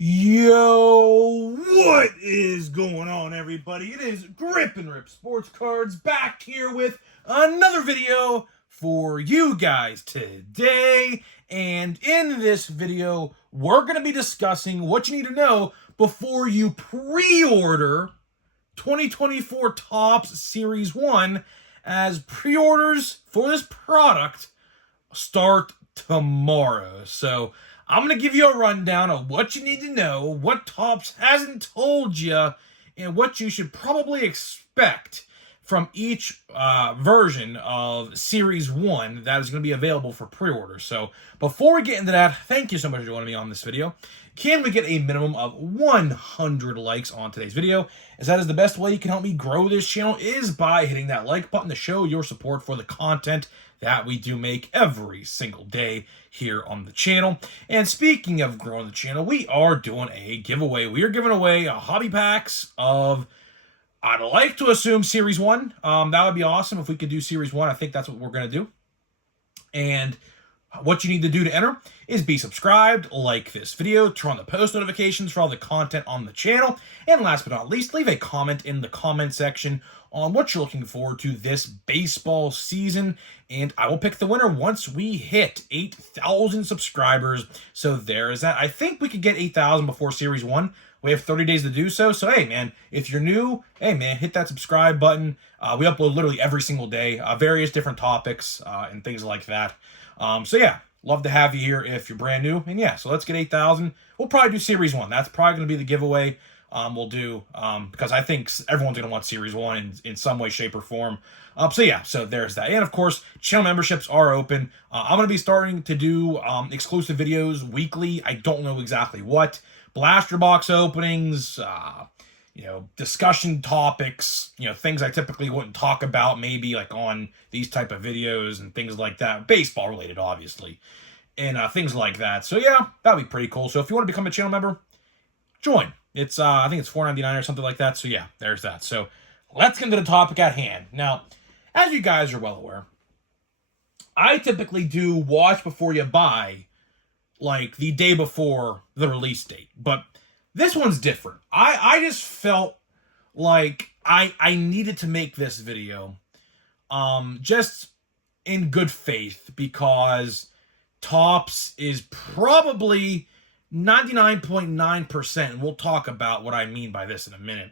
Yo, what is going on, everybody? It is Grip and Rip Sports Cards back here with another video for you guys today. And in this video, we're going to be discussing what you need to know before you pre-order 2024 Topps Series 1, as pre-orders for this product start tomorrow. So I'm going to give you a rundown of what you need to know, what Topps hasn't told you, and what you should probably expect from each version of Series 1 that is going to be available for pre-order. So before we get into that, thank you so much for joining me on this video. Can we get a minimum of 100 likes on today's video, as that is the best way you can help me grow this channel, is by hitting that like button to show your support for the content that we do make every single day here on the channel. And speaking of growing the channel, we are doing a giveaway. We are giving away a hobby packs of, I'd like to assume, Series 1. That would be awesome if we could do Series 1. I think that's what we're going to do. And what you need to do to enter is be subscribed, like this video, turn on the post notifications for all the content on the channel, and last but not least, leave a comment in the comment section on what you're looking forward to this baseball season, and I will pick the winner once we hit 8,000 subscribers. So there is that. I think we could get 8,000 before Series 1. We have 30 days to do so. So, hey, man, if you're new, hey, man, hit that subscribe button. We upload literally every single day, various different topics and things like that. So, yeah, love to have you here if you're brand new. And, yeah, so let's get 8,000. We'll probably do Series 1. That's probably going to be the giveaway we'll do, because I think everyone's going to want Series 1 in some way, shape, or form. So, yeah, so there's that. And, of course, channel memberships are open. I'm going to be starting to do exclusive videos weekly. I don't know exactly what. Blaster box openings, discussion topics, things I typically wouldn't talk about maybe like on these type of videos and things like that. Baseball related, obviously, and things like that. So yeah, that'd be pretty cool. So if you want to become a channel member, join. It's I think it's $4.99 or something like that. So yeah, there's that. So let's get into the topic at hand. Now, as you guys are well aware, I typically do watch before you buy, like the day before the release date. But this one's different. I just felt like I needed to make this video just in good faith, because Topps is probably 99.9%, and we'll talk about what I mean by this in a minute,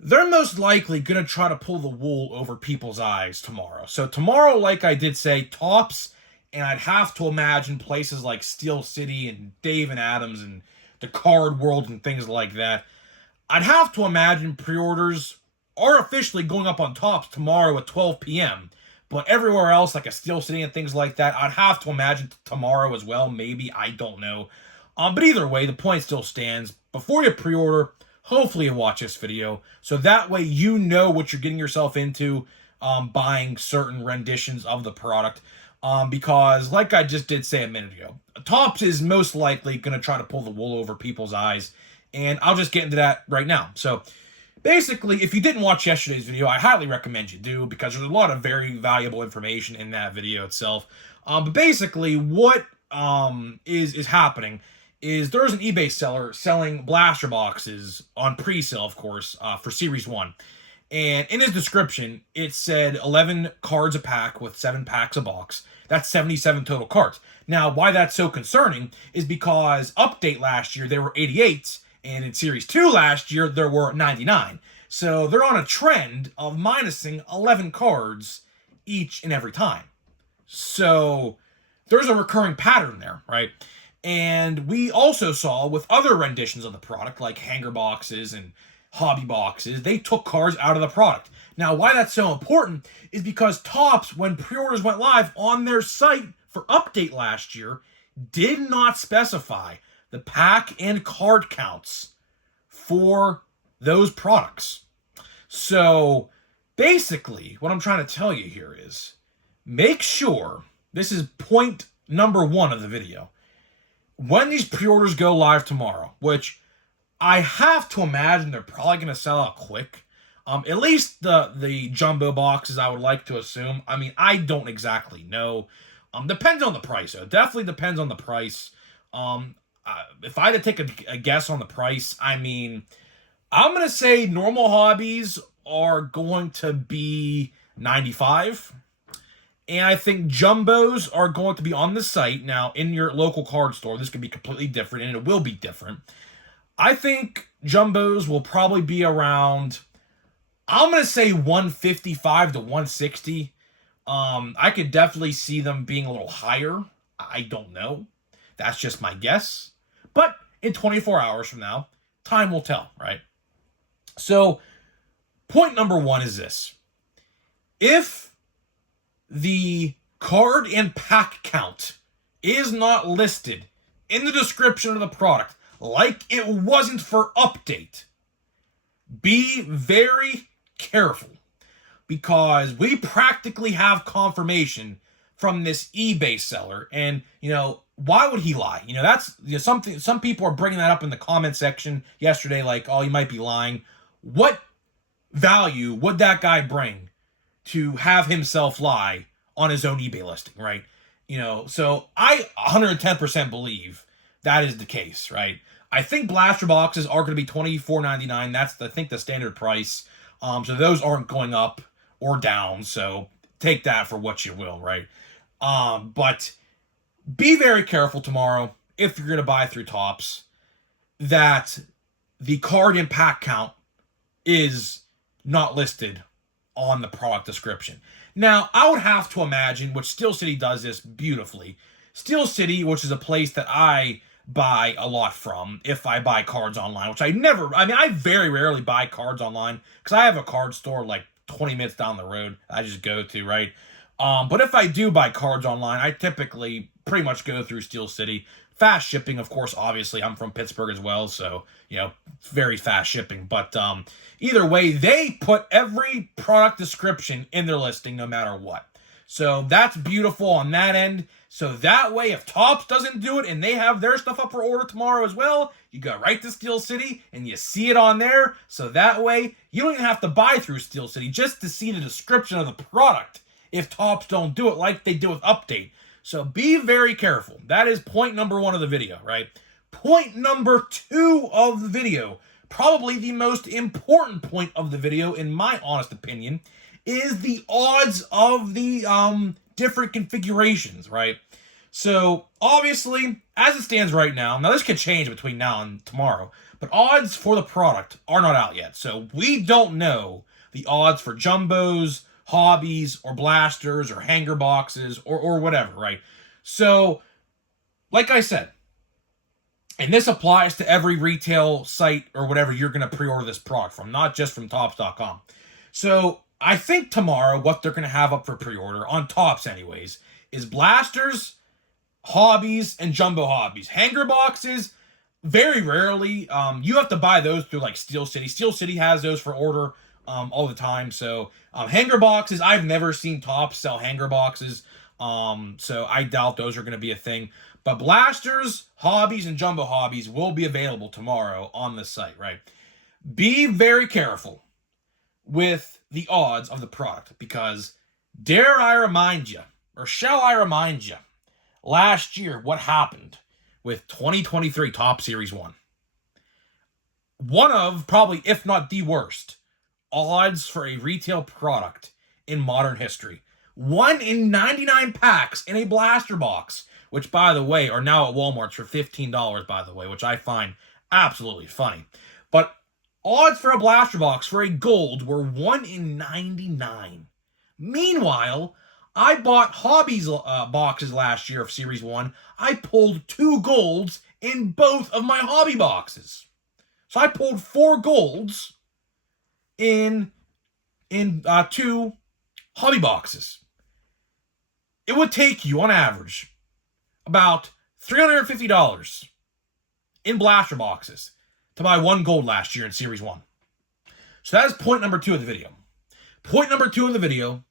they're most likely going to try to pull the wool over people's eyes tomorrow. So tomorrow, like I did say, Topps, and I'd have to imagine places like Steel City and Dave and Adams and the Card World and things like that, I'd have to imagine pre-orders are officially going up on Topps tomorrow at 12 p.m. But everywhere else, like a Steel City and things like that, I'd have to imagine tomorrow as well. Maybe, I don't know. But either way, the point still stands. Before you pre-order, hopefully you watch this video, so that way you know what you're getting yourself into buying certain renditions of the product. Because, like I just did say a minute ago, Topps is most likely going to try to pull the wool over people's eyes, and I'll just get into that right now. So, basically, if you didn't watch yesterday's video, I highly recommend you do, because there's a lot of very valuable information in that video itself. But basically, what is happening is there's an eBay seller selling blaster boxes on pre-sale, of course, for Series 1. And in his description, it said 11 cards a pack with 7 packs a box. That's 77 total cards. Now, why that's so concerning is because update last year, there were 88, and in Series 2 last year, there were 99. So they're on a trend of minusing 11 cards each and every time. So there's a recurring pattern there, right? And we also saw with other renditions of the product, like hanger boxes and hobby boxes, they took cards out of the product. Now, why that's so important is because Topps, when pre-orders went live on their site for update last year, did not specify the pack and card counts for those products. So basically, what I'm trying to tell you here is, make sure, this is point number 1 of the video, when these pre-orders go live tomorrow, which I have to imagine they're probably going to sell out quick. At least the jumbo boxes, I would like to assume. I mean, I don't exactly know. Depends on the price, though. Definitely depends on the price. if I had to take a guess on the price, I mean, I'm going to say normal hobbies are going to be $95. And I think jumbos are going to be on the site. Now, in your local card store, this could be completely different, and it will be different. I think jumbos will probably be around, I'm going to say 155 to 160. I could definitely see them being a little higher. I don't know. That's just my guess. But in 24 hours from now, time will tell, right? So, point number one is this. If the card and pack count is not listed in the description of the product, like it wasn't for update, be very careful, because we practically have confirmation from this eBay seller. And, why would he lie? That's something, some people are bringing that up in the comment section yesterday, like, oh, you might be lying. What value would that guy bring to have himself lie on his own eBay listing, right? So I 110% believe that is the case, right? I think blaster boxes are going to be $24.99. That's, I think, the standard price. So those aren't going up or down. So take that for what you will, right? But be very careful tomorrow, if you're going to buy through Topps, that the card and pack count is not listed on the product description. Now, I would have to imagine, which Steel City does this beautifully. Steel City, which is a place that I buy a lot from if I buy cards online, which I very rarely buy cards online because I have a card store like 20 minutes down the road I just go to, right? But if I do buy cards online, I typically pretty much go through Steel City. Fast shipping, of course, obviously. I'm from Pittsburgh as well, so, very fast shipping. But either way, they put every product description in their listing no matter what. So that's beautiful on that end. So that way, if Topps doesn't do it and they have their stuff up for order tomorrow as well, you go right to Steel City and you see it on there. So that way, you don't even have to buy through Steel City just to see the description of the product if Topps don't do it like they do with Update. So be very careful. That is point number one of the video, right? Point number two of the video, probably the most important point of the video, in my honest opinion, is the odds of the different configurations, right? So, obviously, as it stands right now this could change between now and tomorrow, but odds for the product are not out yet. So, we don't know the odds for jumbos, hobbies, or blasters, or hanger boxes, or whatever, right? So, like I said, and this applies to every retail site or whatever you're going to pre-order this product from, not just from Topps.com. So, I think tomorrow what they're going to have up for pre-order, on Topps anyways, is blasters, hobbies, and jumbo hobbies. Hanger boxes, very rarely. You have to buy those through like Steel City. Steel City has those for order all the time. So hanger boxes, I've never seen Topps sell hanger boxes. So I doubt those are going to be a thing. But blasters, hobbies, and jumbo hobbies will be available tomorrow on the site, right? Be very careful with the odds of the product, because dare I remind you, or shall I remind you, last year what happened with 2023 Topps Series 1. One of, probably, if not the worst, odds for a retail product in modern history. 1 in 99 packs in a blaster box, which, by the way, are now at Walmart for $15, by the way, which I find absolutely funny. But odds for a blaster box for a gold were 1 in 99. Meanwhile, I bought hobbies boxes last year of Series 1. I pulled 2 golds in both of my hobby boxes. So I pulled 4 golds in 2 hobby boxes. It would take you, on average, about $350 in blaster boxes to buy 1 gold last year in Series 1. So that is point number 2 of the video. Point number 2 of the video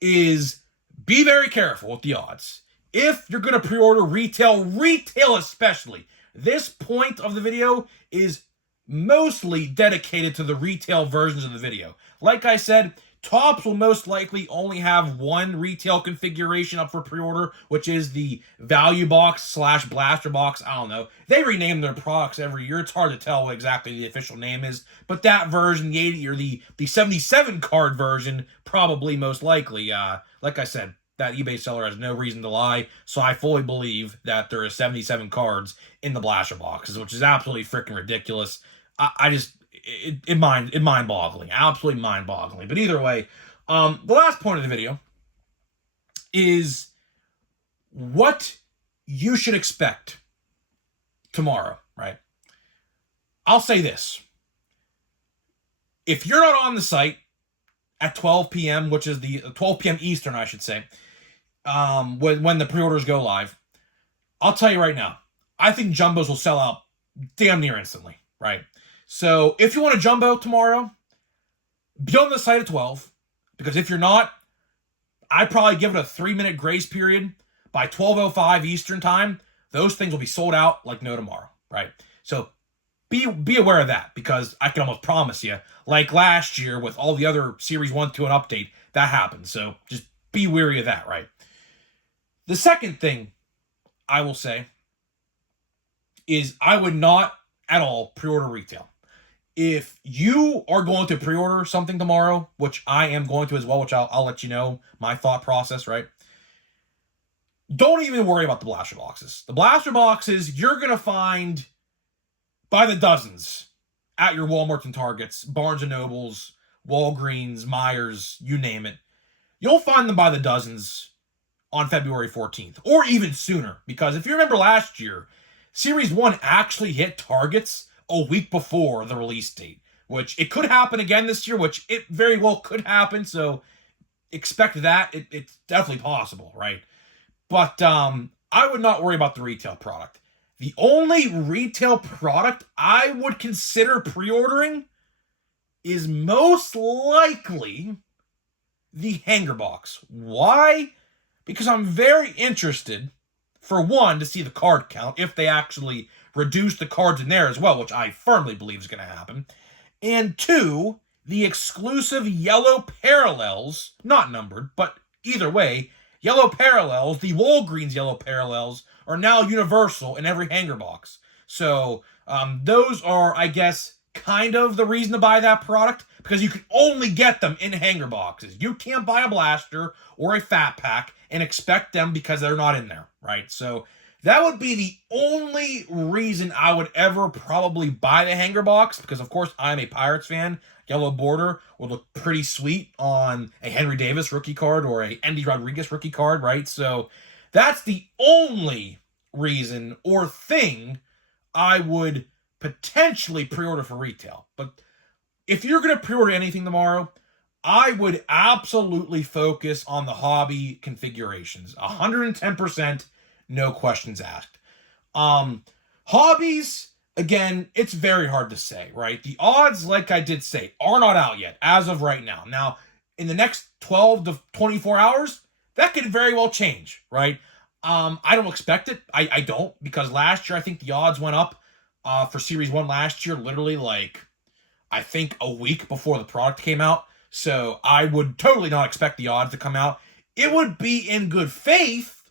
is be very careful with the odds. If you're going to pre-order retail especially, this point of the video is mostly dedicated to the retail versions of the video. Like I said, Topps will most likely only have one retail configuration up for pre-order, which is the value box / blaster box. I don't know. They rename their products every year. It's hard to tell what exactly the official name is, but that version, the 80 or the 77 card version, probably most likely. Like I said, that eBay seller has no reason to lie, so I fully believe that there are 77 cards in the blaster boxes, which is absolutely freaking ridiculous. It mind-boggling, absolutely mind-boggling. But either way, the last point of the video is what you should expect tomorrow, right? I'll say this. If you're not on the site at 12 p.m., which is the 12 p.m. Eastern, I should say, when the pre-orders go live, I'll tell you right now, I think jumbos will sell out damn near instantly, right? So if you want a jumbo tomorrow, be on the site at 12, because if you're not, I'd probably give it a 3-minute grace period. By 12:05 Eastern time, those things will be sold out like no tomorrow, right? So be aware of that, because I can almost promise you, like last year with all the other Series 1, 2, and Update, that happened. So just be wary of that, right? The second thing I will say is I would not at all pre-order retail. If you are going to pre-order something tomorrow, which I am going to as well, which I'll let you know my thought process, right? Don't even worry about the blaster boxes. The blaster boxes, you're going to find by the dozens at your Walmarts and Targets, Barnes & Nobles, Walgreens, Myers, you name it. You'll find them by the dozens on February 14th, or even sooner. Because if you remember last year, Series 1 actually hit Targets a week before the release date, which it could happen again this year, which it very well could happen, so expect that. It's definitely possible, right? But I would not worry about the retail product. The only retail product I would consider pre-ordering is most likely the hanger box. Why? Because I'm very interested, for one, to see the card count, if they actually reduce the cards in there as well, which I firmly believe is going to happen. And two, the exclusive yellow parallels, not numbered, but either way, yellow parallels, the Walgreens yellow parallels, are now universal in every hanger box. So those are, I guess, kind of the reason to buy that product, because you can only get them in hanger boxes. You can't buy a blaster or a fat pack and expect them because they're not in there, right? So that would be the only reason I would ever probably buy the hanger box, because of course I'm a Pirates fan. Yellow border would look pretty sweet on a Henry Davis rookie card or a Endy Rodriguez rookie card, right? So that's the only reason or thing I would potentially pre-order for retail. But if you're going to pre-order anything tomorrow, I would absolutely focus on the hobby configurations. 110%, no questions asked. Hobbies, again, it's very hard to say, right? The odds, like I did say, are not out yet as of right now. Now, in the next 12 to 24 hours, that could very well change, right? I don't expect it. I don't, because last year I think the odds went up for Series 1 last year, literally like, I think a week before the product came out. So I would totally not expect the odds to come out. It would be in good faith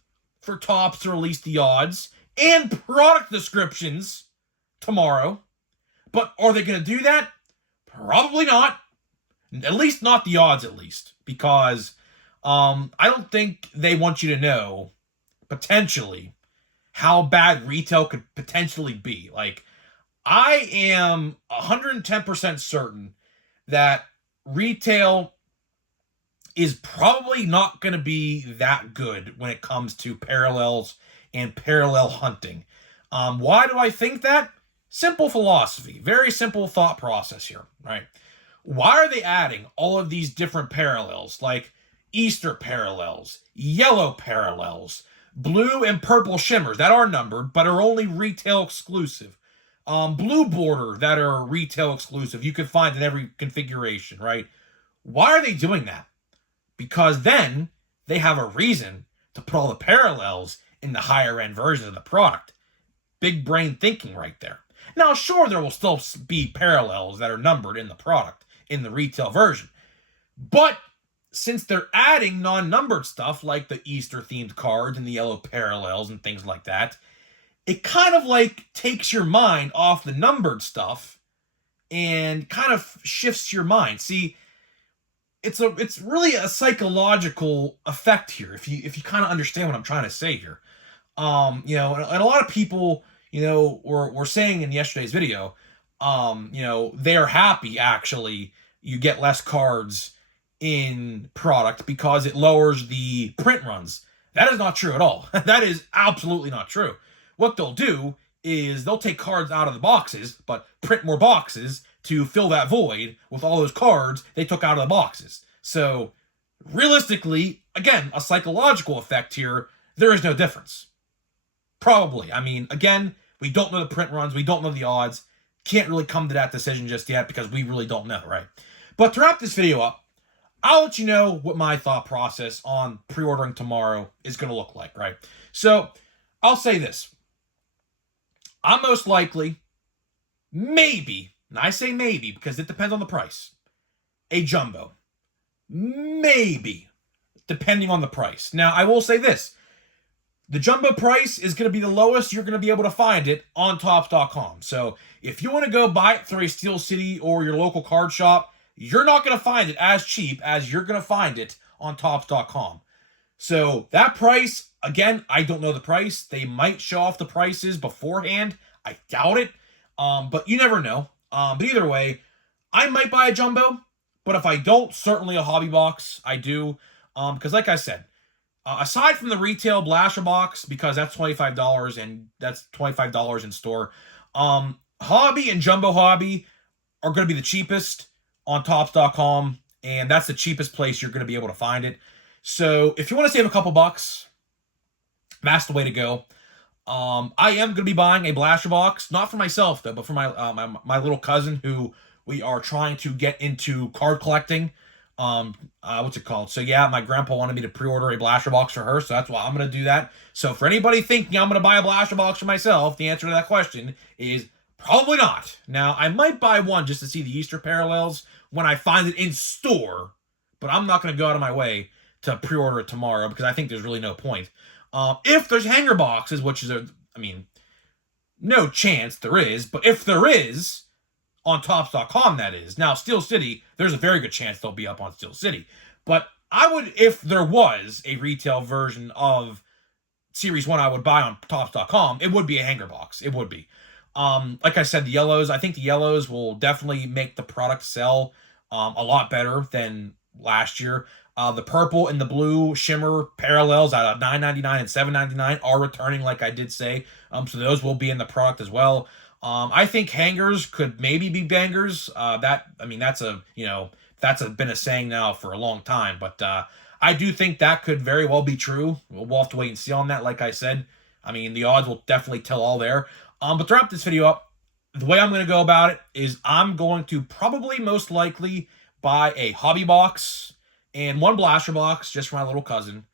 for Topps to release the odds and product descriptions tomorrow. But are they going to do that? Probably not. At least not the odds, at least. Because I don't think they want you to know, potentially, how bad retail could potentially be. Like, I am 110% certain that retail is probably not going to be that good when it comes to parallels and parallel hunting. Why do I think that? Simple philosophy. Very simple thought process here, right? Why are they adding all of these different parallels, like Easter parallels, yellow parallels, blue and purple shimmers that are numbered but are only retail exclusive? Blue border that are retail exclusive. You can find in every configuration, right? Why are they doing that? Because then they have a reason to put all the parallels in the higher end version of the product. Big brain thinking right there. Now, sure, there will still be parallels that are numbered in the product, in the retail version. But since they're adding non-numbered stuff like the Easter-themed cards and the yellow parallels and things like that, it kind of like takes your mind off the numbered stuff and kind of shifts your mind. See, it's really a psychological effect here if you kind of understand what I'm trying to say here. And a lot of people, were saying in yesterday's video, they're happy actually you get less cards in product because it lowers the print runs. That is not true at all. That is absolutely not true. What they'll do is they'll take cards out of the boxes, but print more boxes to fill that void with all those cards they took out of the boxes. So, realistically, again, a psychological effect here, there is no difference. Probably. I mean, again, we don't know the print runs, we don't know the odds. Can't really come to that decision just yet because we really don't know, right? But to wrap this video up, I'll let you know what my thought process on pre-ordering tomorrow is going to look like, right? So, I'll say this. I'm most likely, maybe, and I say maybe because it depends on the price, a jumbo. Maybe, depending on the price. Now, I will say this. The jumbo price is going to be the lowest you're going to be able to find it on Topps.com. So, if you want to go buy it through a Steel City or your local card shop, you're not going to find it as cheap as you're going to find it on Topps.com. So, that price, again, I don't know the price. They might show off the prices beforehand. I doubt it. But you never know. But either way, I might buy a jumbo. But if I don't, certainly a hobby box. I do. Because like I said, aside from the retail Blaster box, because that's $25 and that's $25 in store, hobby and jumbo hobby are going to be the cheapest on Topps.com. And that's the cheapest place you're going to be able to find it. So if you want to save a couple bucks, that's the way to go. I am going to be buying a Blaster box, not for myself though, but for my little cousin who we are trying to get into card collecting. What's it called? So yeah, my grandpa wanted me to pre-order a Blaster box for her, so that's why I'm going to do that. So for anybody thinking I'm going to buy a Blaster box for myself, the answer to that question is probably not. Now, I might buy one just to see the Easter parallels when I find it in store, but I'm not going to go out of my way to pre-order it tomorrow because I think there's really no point. If there's hanger boxes, which is, no chance there is, but if there is, on Topps.com that is. Now, Steel City, there's a very good chance they'll be up on Steel City. But I would, if there was a retail version of Series 1 I would buy on Topps.com, it would be a hanger box. It would be. Like I said, the yellows, I think the yellows will definitely make the product sell a lot better than last year. The purple and the blue shimmer parallels out of $9.99 and $7.99 are returning, like I did say. So those will be in the product as well. I think hangers could maybe be bangers. That's been a saying now for a long time. But I do think that could very well be true. We'll have to wait and see on that, like I said. I mean, the odds will definitely tell all there. But to wrap this video up, the way I'm going to go about it is I'm going to probably most likely buy a hobby box and one Blaster box just for my little cousin.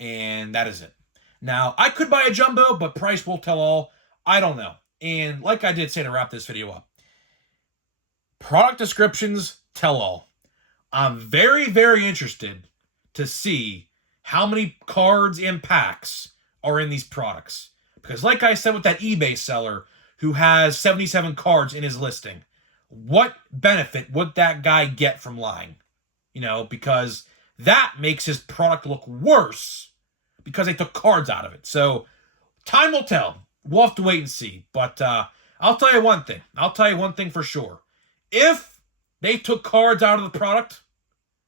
And that is it. Now, I could buy a jumbo, but price will tell all. I don't know. And like I did say to wrap this video up, product descriptions tell all. I'm very, very interested to see how many cards and packs are in these products. Because like I said with that eBay seller who has 77 cards in his listing, what benefit would that guy get from lying? Because that makes his product look worse because they took cards out of it. So time will tell. We'll have to wait and see. But I'll tell you one thing. I'll tell you one thing for sure. If they took cards out of the product,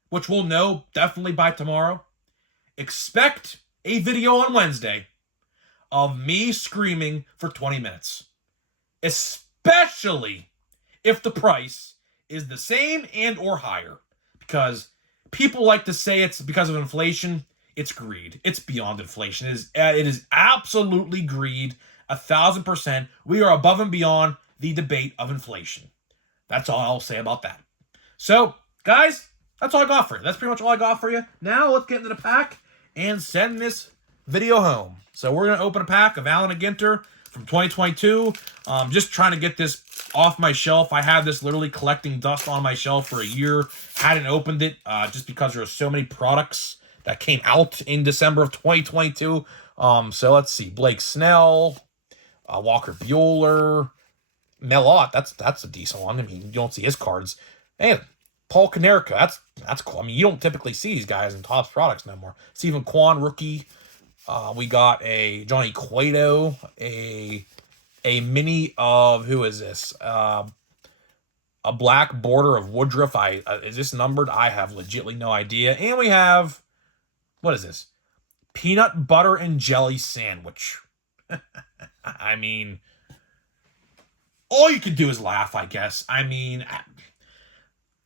which we'll know definitely by tomorrow, expect a video on Wednesday of me screaming for 20 minutes. Especially if the price is the same and or higher. Because people like to say it's because of inflation. It's greed. It's beyond inflation. It is absolutely greed. 1,000%. We are above and beyond the debate of inflation. That's all I'll say about that. So, guys, that's all I got for you. That's pretty much all I got for you. Now, let's get into the pack and send this video home. So, we're going to open a pack of Allen & Ginter from 2022. Just trying to get this off my shelf. I had this literally collecting dust on my shelf for a year. Hadn't opened it just because there were so many products that came out in December of 2022. So let's see. Blake Snell, Walker Buehler, Mel Ott. That's a decent one. I mean, you don't see his cards. And Paul Konerko. That's cool. I mean, you don't typically see these guys in Topps products no more. Stephen Kwan, rookie. We got a Johnny Cueto, a mini of, who is this? A black border of Woodruff. Is this numbered? I have legitimately no idea. And we have, what is this? Peanut butter and jelly sandwich. I mean, all you can do is laugh, I guess. I mean,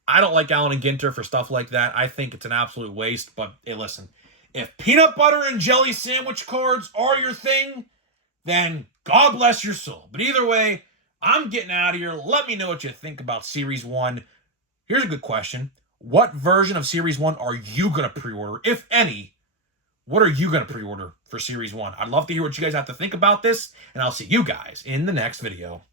I don't like Allen and Ginter for stuff like that. I think it's an absolute waste. But hey, listen, if peanut butter and jelly sandwich cards are your thing, then God bless your soul. But either way, I'm getting out of here. Let me know what you think about Series 1. Here's a good question. What version of Series 1 are you going to pre-order, if any? What are you going to pre-order for Series 1? I'd love to hear what you guys have to think about this, and I'll see you guys in the next video.